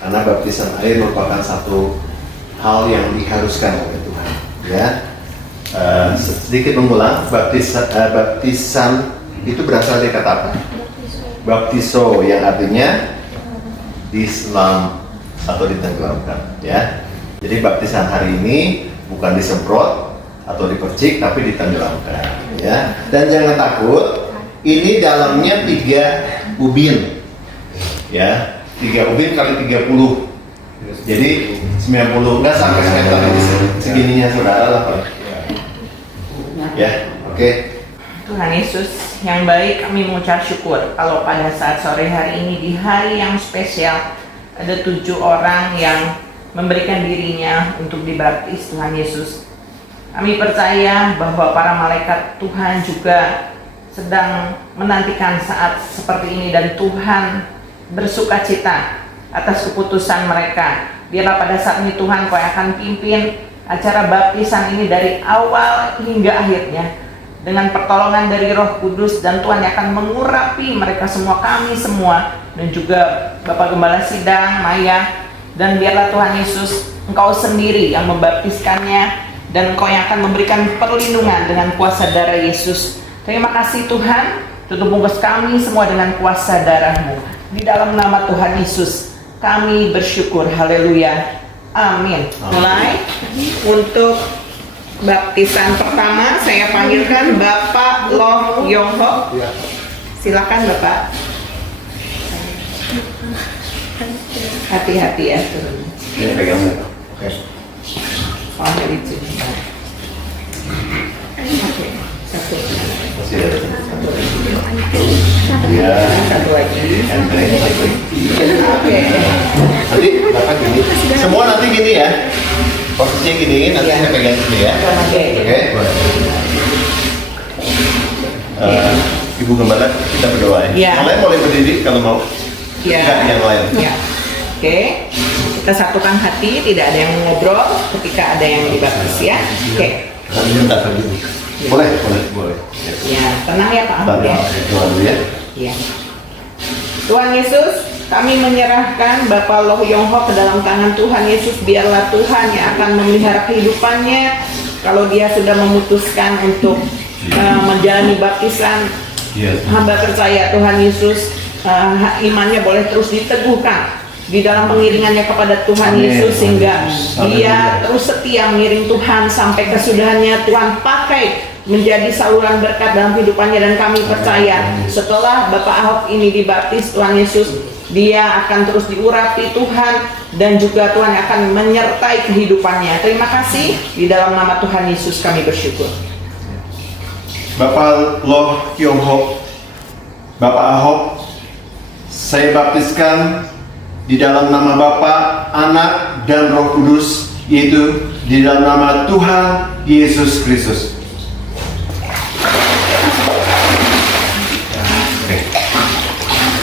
karena baptisan air merupakan satu hal yang diharuskan oleh Tuhan. Ya, sedikit mengulang, baptisan itu berasal dari kata apa? Baptiso, yang artinya diselam atau ditenggelamkan. Ya, jadi baptisan hari ini bukan disemprot atau dipercik, tapi ditenggelamkan. Ya, dan jangan takut, ini dalamnya 3 ubin. Ya, 3 ubin kali 30. Jadi 90, enggak sampai semeter segininya saudara lah Pak. Ya, oke. Tuhan Yesus yang baik, kami mengucap syukur kalau pada saat sore hari ini di hari yang spesial ada 7 orang yang memberikan dirinya untuk dibaptis Tuhan Yesus. Kami percaya bahwa para malaikat Tuhan juga sedang menantikan saat seperti ini dan Tuhan bersuka cita atas keputusan mereka. Biarlah pada saat ini Tuhan Kau akan pimpin acara baptisan ini dari awal hingga akhirnya dengan pertolongan dari Roh Kudus, dan Tuhan akan mengurapi mereka semua, kami semua, dan juga Bapak Gembala Sidang, Maya, dan biarlah Tuhan Yesus Engkau sendiri yang membaptiskannya, dan Engkau yang akan memberikan perlindungan dengan kuasa darah Yesus. Terima kasih Tuhan, tutup bungkus kami semua dengan kuasa darah-Mu. Di dalam nama Tuhan Yesus kami bersyukur, haleluya, amin. Mulai untuk baptisan pertama, saya panggilkan Bapak Loh Yong Ho. Silakan Bapak. Hati-hati ya turun. Ini pegang. Oke. Oh, dari sini. Oke, satu. Masih ada Satu lagi. ya. Satu lagi. Oke. Nanti Bapak gini. Semua nanti gini ya. Posisinya gini, nanti Ya. saya pegang sini ya. Oke. Oke, boleh. Ibu Gembala, kita berdoa ya. Ya. Yang lain boleh berdiri kalau mau. Ya. Enggak, yang lain. Ya. Oke. Kita satukan hati, tidak ada yang ngobrol ketika ada yang dibaptis ya. Oke. Bentar, begini. Boleh, boleh. Ya, tenang ya Pak Ahmad ya. Doa dulu ya. Ya. Tuhan Yesus, kami menyerahkan Bapak Loh Yong Ho ke dalam tangan Tuhan Yesus. Biarlah Tuhan yang akan memelihara kehidupannya. Kalau dia sudah memutuskan untuk menjalani baptisan, hamba percaya Tuhan Yesus, imannya boleh terus diteguhkan di dalam pengiringannya kepada Tuhan Yesus, sehingga dia terus setia mengiring Tuhan sampai kesudahannya. Tuhan pakai menjadi saluran berkat dalam kehidupannya, dan kami percaya setelah Bapak Ahok ini dibaptis Tuhan Yesus, dia akan terus diurapi Tuhan, dan juga Tuhan akan menyertai kehidupannya. Terima kasih, di dalam nama Tuhan Yesus kami bersyukur. Bapak Loh Yong Ho, Bapak Ahok, saya baptiskan di dalam nama Bapa, Anak, dan Roh Kudus, yaitu di dalam nama Tuhan Yesus Kristus.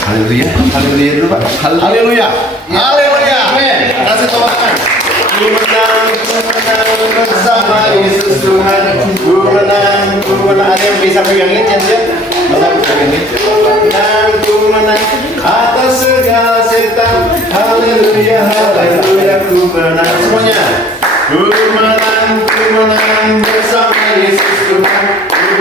Haleluya, haleluya dulu Pak. Haleluya, haleluya. Kasih tepuk tangan. Ku menang bersama Yesus Tuhan. Ku menang. Ada yang bisa pegangin ya? Ku menang atas segala setan. Haleluya, haleluya. Ku menang semuanya. Ku menang bersama Yesus Tuhan. Ku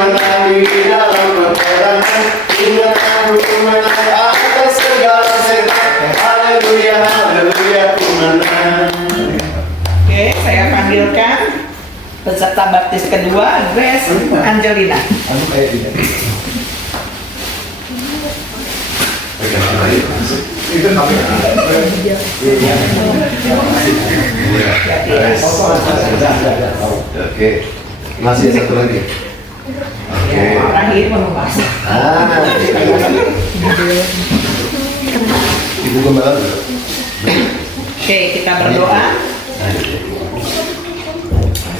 menang di dalam peperangan. Ku menang atas segala setan. Haleluya, haleluya. Ku menang. Oke, saya panggilkan peserta baptis kedua, Grace Angelina. Oke, masih satu lagi. Oke. Terakhir membahas. Ibu Gembala dulu. Oke, kita berdoa.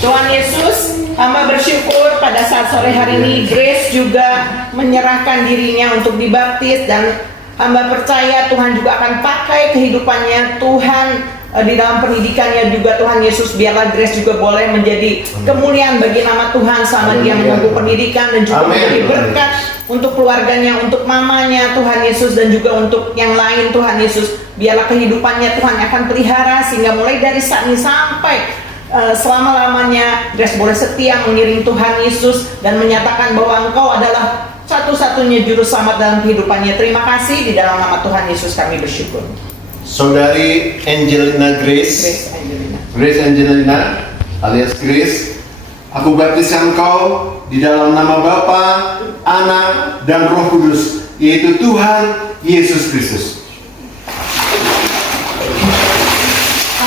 Tuhan Yesus, hamba bersyukur pada saat sore hari ini Grace juga menyerahkan dirinya untuk dibaptis, dan hamba percaya Tuhan juga akan pakai kehidupannya. Tuhan di dalam pendidikannya juga Tuhan Yesus, biarlah Grace juga boleh menjadi kemuliaan bagi nama Tuhan selama dia menempuh pendidikan, dan juga menjadi berkat untuk keluarganya, untuk mamanya Tuhan Yesus, dan juga untuk yang lain Tuhan Yesus. Biarlah kehidupannya Tuhan akan pelihara, sehingga mulai dari saat ini sampai selama-lamanya Grace boleh setia mengiring Tuhan Yesus dan menyatakan bahwa Engkau adalah satu-satunya juru selamat dalam kehidupannya. Terima kasih, di dalam nama Tuhan Yesus kami bersyukur. Saudari Angelina Grace Angelina alias Grace, aku baptiskan kau di dalam nama Bapa, Anak, dan Roh Kudus, yaitu Tuhan Yesus Kristus.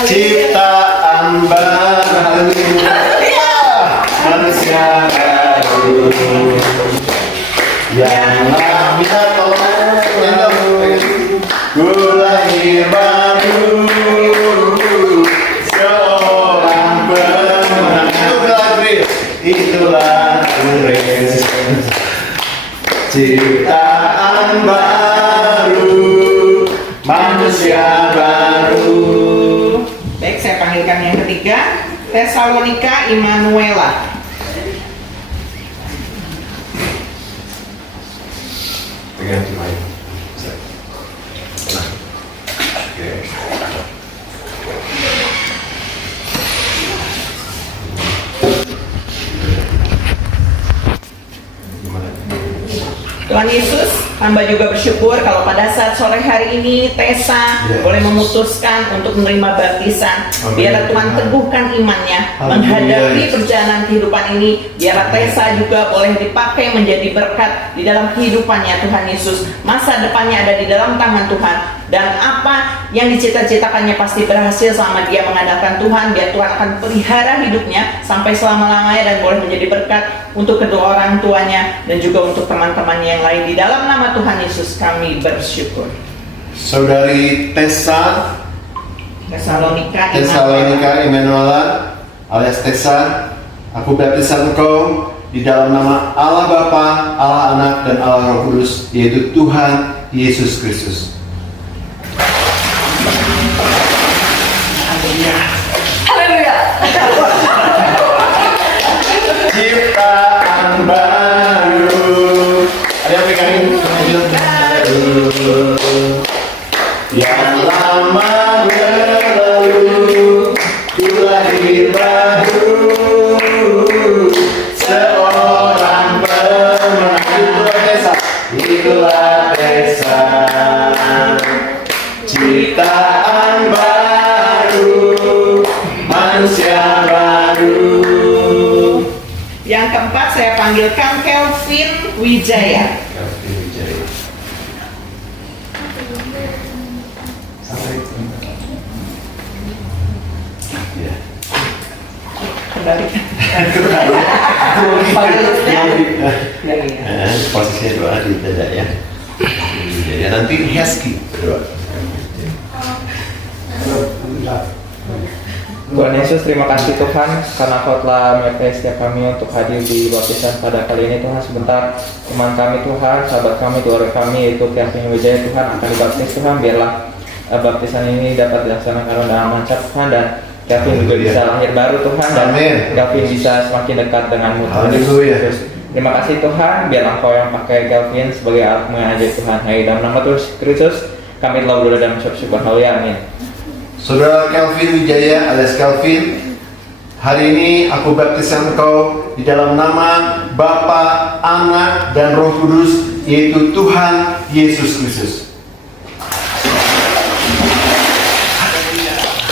Ciptaan baru, manusia baru, yang lama ku lahir baru, seorang pemenang. Itulah Grace, ciptaan baru, manusia baru. Baik, saya panggilkan yang ketiga, Tesalonika Immanuela. Pegang di main. Tuhan Yesus, hamba juga bersyukur kalau pada saat sore hari ini Tessa boleh memutuskan untuk menerima baptisan. Biarlah Tuhan teguhkan imannya menghadapi perjalanan kehidupan ini. Biarlah Tessa juga boleh dipakai menjadi berkat di dalam kehidupannya Tuhan Yesus. Masa depannya ada di dalam tangan Tuhan, dan apa yang dicita-citakannya pasti berhasil selama dia mengandalkan Tuhan. Biar Tuhan akan pelihara hidupnya sampai selama-lamanya, dan boleh menjadi berkat untuk kedua orang tuanya dan juga untuk teman-temannya yang lain. Di dalam nama Tuhan Yesus kami bersyukur. Saudari Tesalonika Immanuela alias Tessa, aku baptiskan engkau di dalam nama Allah Bapa, Allah Anak, dan Allah Roh Kudus, yaitu Tuhan Yesus Kristus. Haleluya. Ciptaan baru, ada yang pegangin baru, yang lama berlalu, ku lahir baru, seorang pemenang. Itulah Tessa, ciptaan baru, manusia baru. Yang keempat, saya panggilkan Kelvin Wijaya. Kembali. Posisinya doa di dada ya. Ya, nanti Hesky berdoa. Tuhan Yesus, terima kasih Tuhan karena Kau telah menyertai setiap kami untuk hadir di baptisan pada kali ini. Tuhan, sebentar teman kami Tuhan, sahabat kami, keluarga kami yaitu Kelvin Wijaya Tuhan akan dibaptis. Tuhan, biarlah baptisan ini dapat dilaksanakan dengan lancar Tuhan, dan Kelvin juga bisa lahir baru Tuhan, dan Kelvin bisa semakin dekat denganmu Tuhan Yesus. Terima kasih Tuhan, biarlah Kau yang pakai Kelvin sebagai alat mengajar Tuhan. Hai, dalam nama Tuhan Kristus kami telah berdoa dan bersyukur. Haleluya, amin. Saudara Kelvin Wijaya alias Kelvin, hari ini aku baptiskan engkau di dalam nama Bapa, Anak, dan Roh Kudus, yaitu Tuhan Yesus Kristus.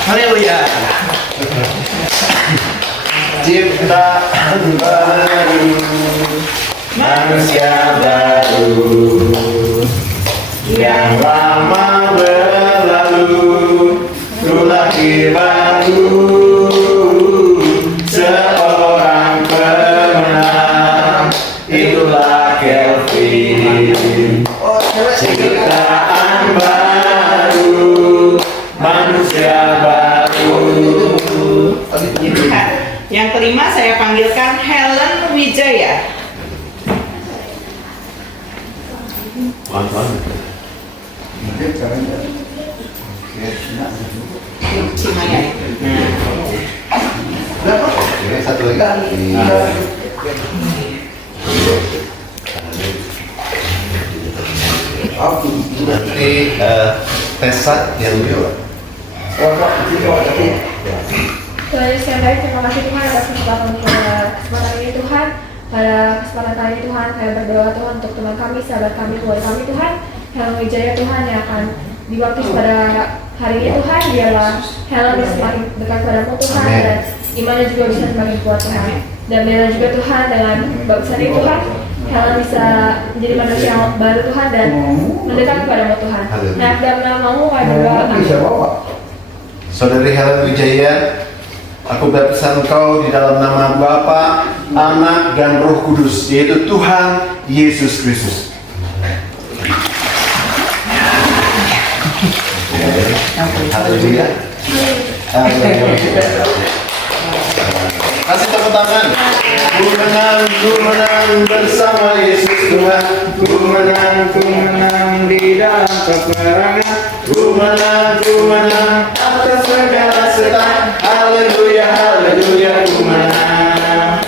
Haleluya. Ciptaan baru, manusia baru, yang lama berlalu, ku lahir baru, seorang pemenang. Itulah Kelvin, ciptaan baru, manusia baru. Yang kelima, saya panggilkan Helen Wijaya. lumayan. Oke, satu lagi. Nanti Tessa yang biola. Tuhan Yesus yang baik, terima kasih Tuhan atas kesempatan ini Tuhan. Pada kesempatan kali ini Tuhan, saya berdoa Tuhan untuk teman kami, sahabat kami, keluarga kami Tuhan. Helen Wijaya Tuhan yang akan dibaptis pada hari ini Tuhan. Biarlah Helen bisa semakin dekat padamu Tuhan. Amen. Dan imannya juga bisa semakin kuat Tuhan. Dan biarlah juga Tuhan dengan baptisan ini Tuhan, Helen bisa menjadi manusia yang baru Tuhan dan mendekat kepadamu Tuhan. Haleluya. Nah, dalam namamu kami berdoa. Amin. Saudari Helen Wijaya, aku baptisan engkau di dalam nama Bapa, Anak, dan Roh Kudus, yaitu Tuhan Yesus Kristus. Haleluya. Kasih tepuk tangan. Ku menang bersama Yesus Tuhan. Ku menang di dalam peperangan. Ku menang atas segala setan. Haleluya, haleluya, ku menang.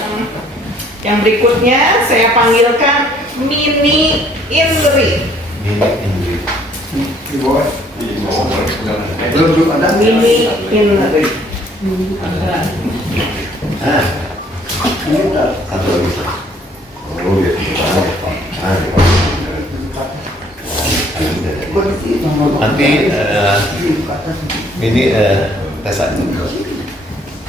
Yang berikutnya saya panggilkan Mini Indri. Mini Indri. Satu lagi. Oh, ya. Nanti ini Tessa.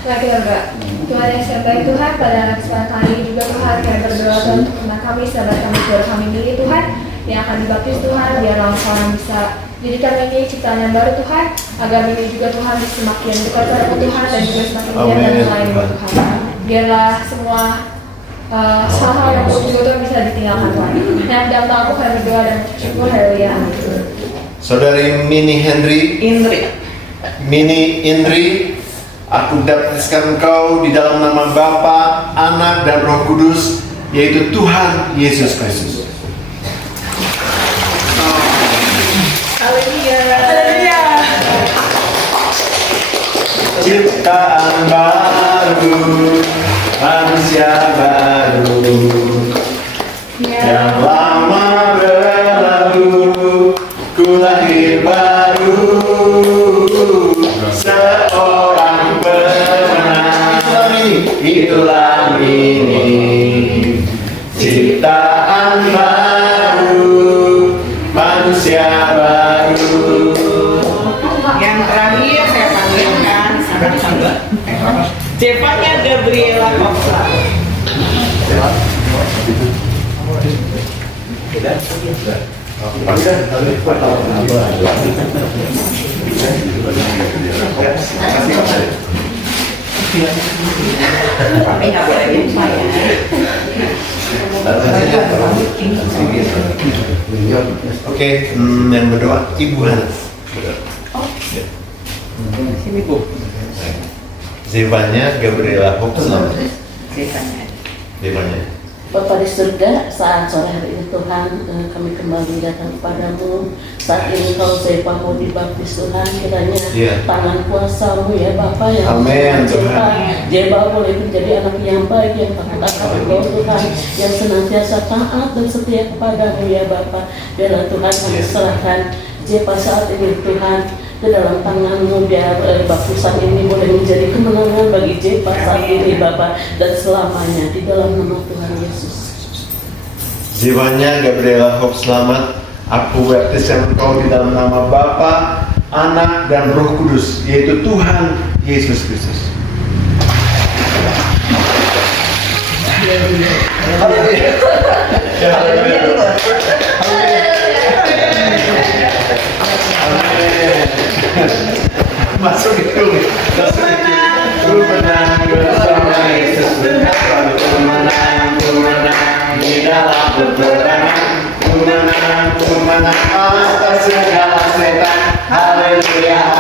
Nah, kita berdoa. Tuhan yang baik Tuhan, pada kesempatan kali ini juga Tuhan kami berdoa Tuhan untuk teman kami, sahabat kami, keluarga kami ini Tuhan yang akan dibaptis Tuhan, biar Tuhan bisa jadikan ini ciptaan yang baru Tuhan, agar ini juga Tuhan bisa semakin dekat padamu Tuhan dan juga semakin giat dan Amin. melayani Tuhan. Biarlah semua hal-hal yang buruk juga Tuhan bisa ditinggalkan Tuhan. Nah, dalam namamu kami berdoa dan bersyukur, haleluya. Saudari Mini Indri, aku baptiskan engkau di dalam nama Bapa, Anak, dan Roh Kudus, yaitu Tuhan Yesus Kristus. Haleluya. Ciptaan baru, manusia baru, yang lama berlalu, ku lahir baru, seorang pemenang, itulah Mini. Ciptaan baru, manusia baru. Yang terakhir saya panggilkan Cepatnya Gabriela Kopsa. Oke, yang berdoa Ibu Hana. Sini Bu. Zevanya Gabriela Hopslam. Zevanya. Bapa di surga, saat sore hari ini Tuhan, kami kembali datang kepadamu. Saat ini kalau saya mau dibaptis Tuhan, kiranya Iya. tangan kuasa-Mu ya Bapa yang Amin, Tuhan. Jeba boleh menjadi anak yang baik, yang takut akan Engkau Tuhan, yang senantiasa taat dan setia kepadamu ya Bapa. Biarlah Tuhan kami serahkan Jeba saat ini Tuhan ke dalam tangan-Mu, biar baptisan ini boleh menjadi kemenangan bagi Jeba saat ini Bapa dan selamanya di dalam nama Tuhan Yesus. Zevanya Gabriela Hope selamat. Aku baptiskan engkau di dalam nama Bapa, Anak, dan Roh Kudus, yaitu Tuhan Yesus Kristus. Masuk itu. Ku menang bersama Yesus Tuhan. Ku menang di dalam peperangan. Ku menang atas segala setan. Haleluya.